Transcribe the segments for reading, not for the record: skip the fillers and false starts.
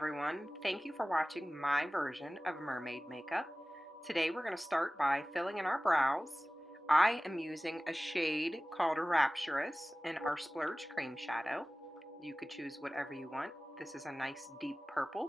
everyone. Thank you for watching my version of mermaid makeup. Today we're going to start by filling in our brows. I am using a shade called Rapturous in our Splurge Cream Shadow. You could choose whatever you want. This is a nice deep purple.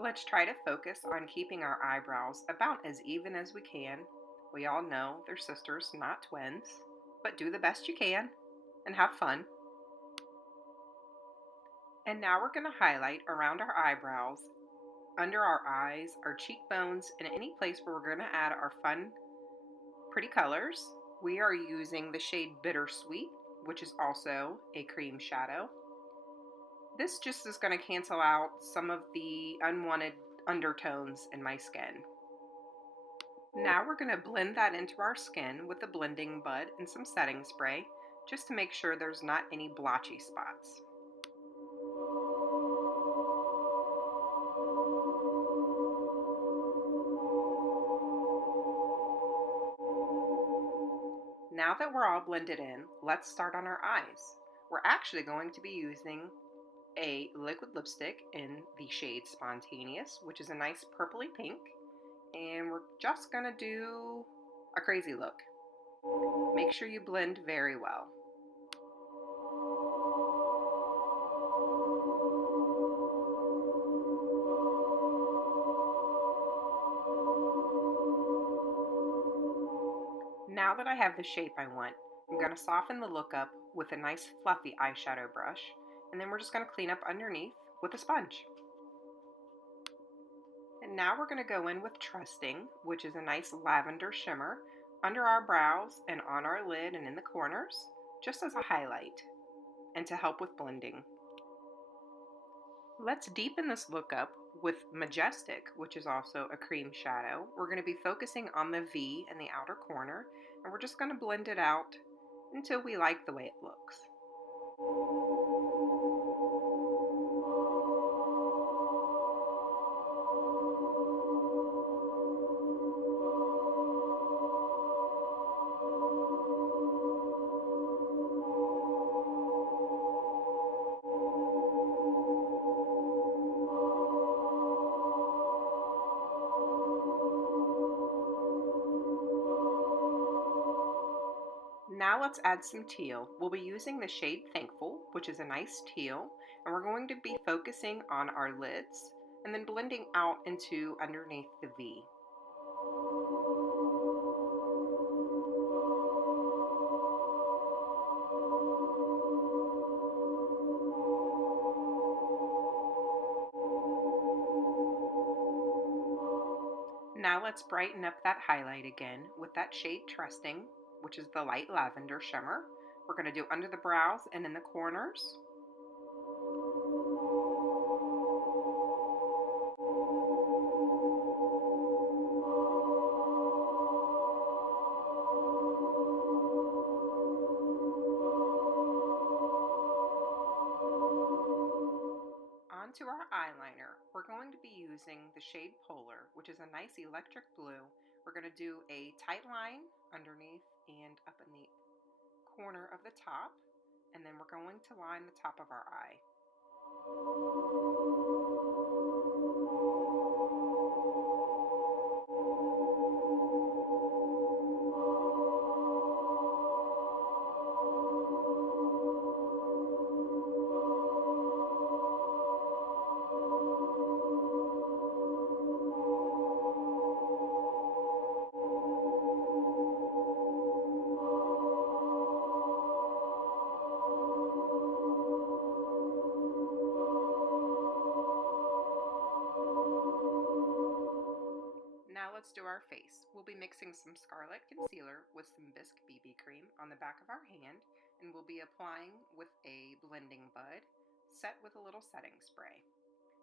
Let's try to focus on keeping our eyebrows about as even as we can. We all know they're sisters, not twins, but do the best you can and have fun. And now we're going to highlight around our eyebrows, under our eyes, our cheekbones, and any place where we're going to add our fun, pretty colors. We are using the shade Bittersweet, which is also a cream shadow. This just is going to cancel out some of the unwanted undertones in my skin. Now we're going to blend that into our skin with a blending bud and some setting spray, just to make sure there's not any blotchy spots. Now that we're all blended in, let's start on our eyes. We're actually going to be using a liquid lipstick in the shade Spontaneous, which is a nice purpley pink, and we're just going to do a crazy look. Make sure you blend very well. Now that I have the shape I want, I'm going to soften the look up with a nice fluffy eyeshadow brush, and then we're just going to clean up underneath with a sponge. And now we're going to go in with Trusting, which is a nice lavender shimmer under our brows and on our lid and in the corners, just as a highlight and to help with blending. Let's deepen this look up with Majestic, which is also a cream shadow. We're going to be focusing on the V in the outer corner, and we're just going to blend it out until we like the way it looks. Now let's add some teal. We'll be using the shade Thankful, which is a nice teal, and we're going to be focusing on our lids and then blending out into underneath the V. Now let's brighten up that highlight again with that shade Trusting, which is the light lavender shimmer. We're going to do under the brows and in the corners. Onto our eyeliner, we're going to be using the shade Polar, which is a nice electric blue. We're going to do a tight line underneath and up in the corner of the top, and then we're going to line the top of our eye. Now let's do our face. We'll be mixing some Scarlet Concealer with some Bisque BB Cream on the back of our hand, and we'll be applying with a blending bud, set with a little setting spray.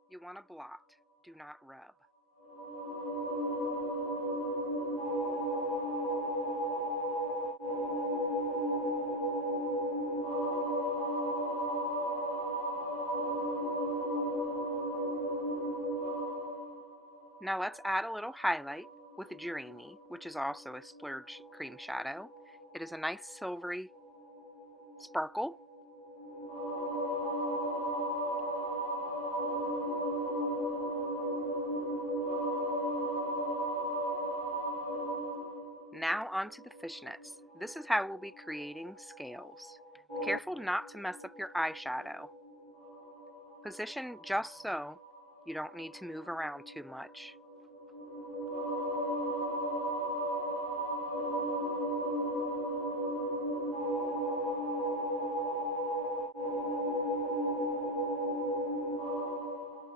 You want to blot, do not rub. Now let's add a little highlight with Dreamy, which is also a splurge cream shadow. It is a nice silvery sparkle. Now onto the fishnets. This is how we'll be creating scales. Careful not to mess up your eyeshadow. Position just so you don't need to move around too much.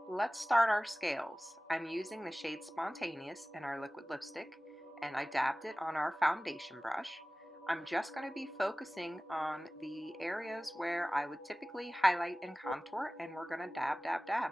Let's start our scales. I'm using the shade Spontaneous in our liquid lipstick, and I dabbed it on our foundation brush. I'm just going to be focusing on the areas where I would typically highlight and contour, and we're going to dab, dab, dab.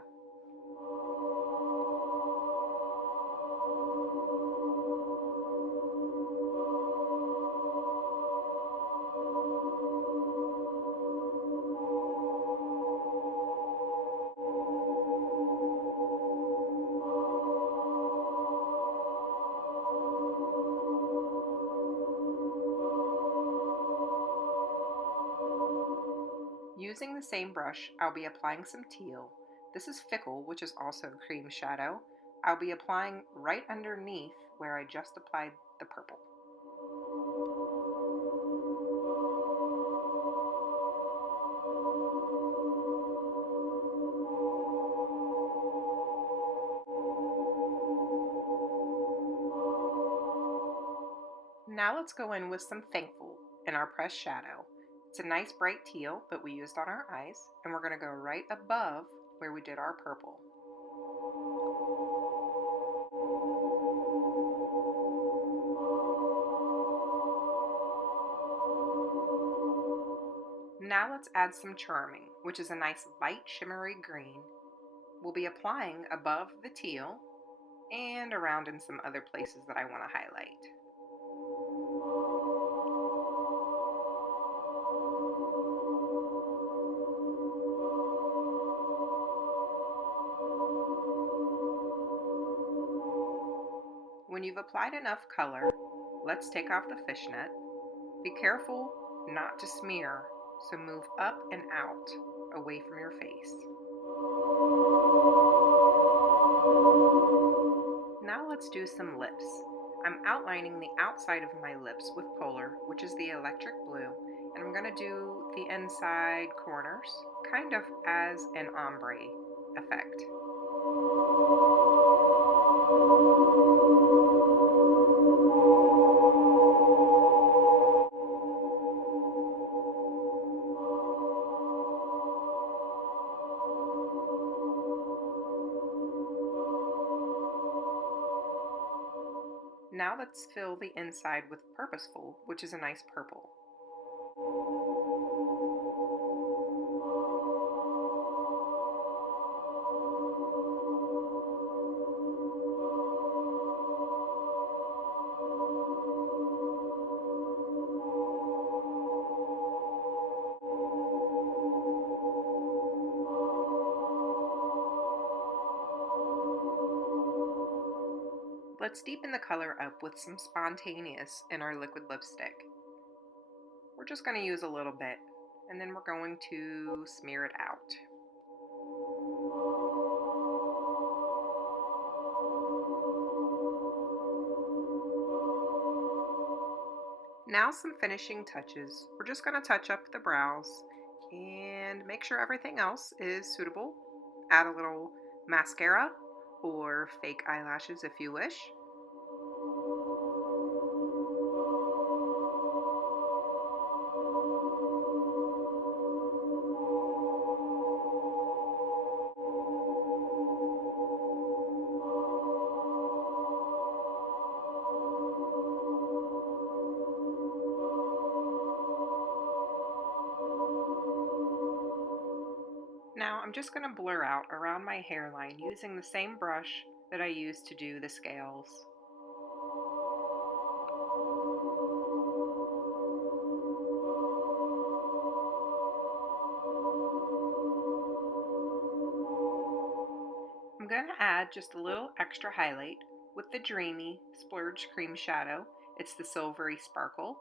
Using the same brush, I'll be applying some teal. This is Fickle, which is also a cream shadow. I'll be applying right underneath where I just applied the purple. Now let's go in with some Thankful in our pressed shadow. It's a nice bright teal that we used on our eyes, and we're going to go right above where we did our purple. Now let's add some Charming, which is a nice light shimmery green. We'll be applying above the teal and around in some other places that I want to highlight. When you've applied enough color, let's take off the fishnet. Be careful not to smear, so move up and out away from your face. Now let's do some lips. I'm outlining the outside of my lips with Polar, which is the electric blue, and I'm going to do the inside corners, kind of as an ombre effect. Now let's fill the inside with Purposeful, which is a nice purple. Let's deepen the color up with some Spontaneous in our liquid lipstick. We're just going to use a little bit, and then we're going to smear it out. Now some finishing touches. We're just going to touch up the brows and make sure everything else is suitable. Add a little mascara or fake eyelashes if you wish. Now I'm just going to blur out around my hairline using the same brush that I used to do the scales. I'm going to add just a little extra highlight with the Dreamy Splurge Cream Shadow. It's the silvery sparkle.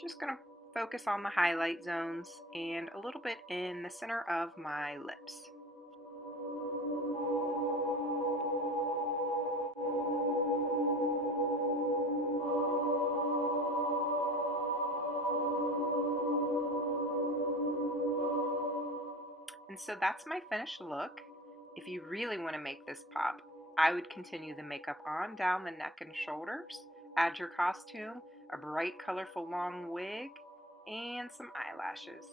Just going to focus on the highlight zones and a little bit in the center of my lips. And so that's my finished look. If you really want to make this pop, I would continue the makeup on down the neck and shoulders, add your costume, a bright colorful long wig, and some eyelashes.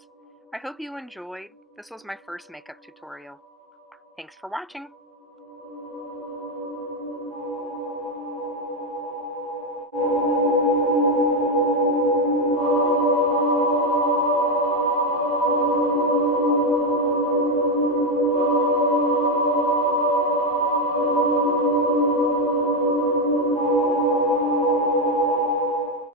I hope you enjoyed. This was my first makeup tutorial. Thanks for watching.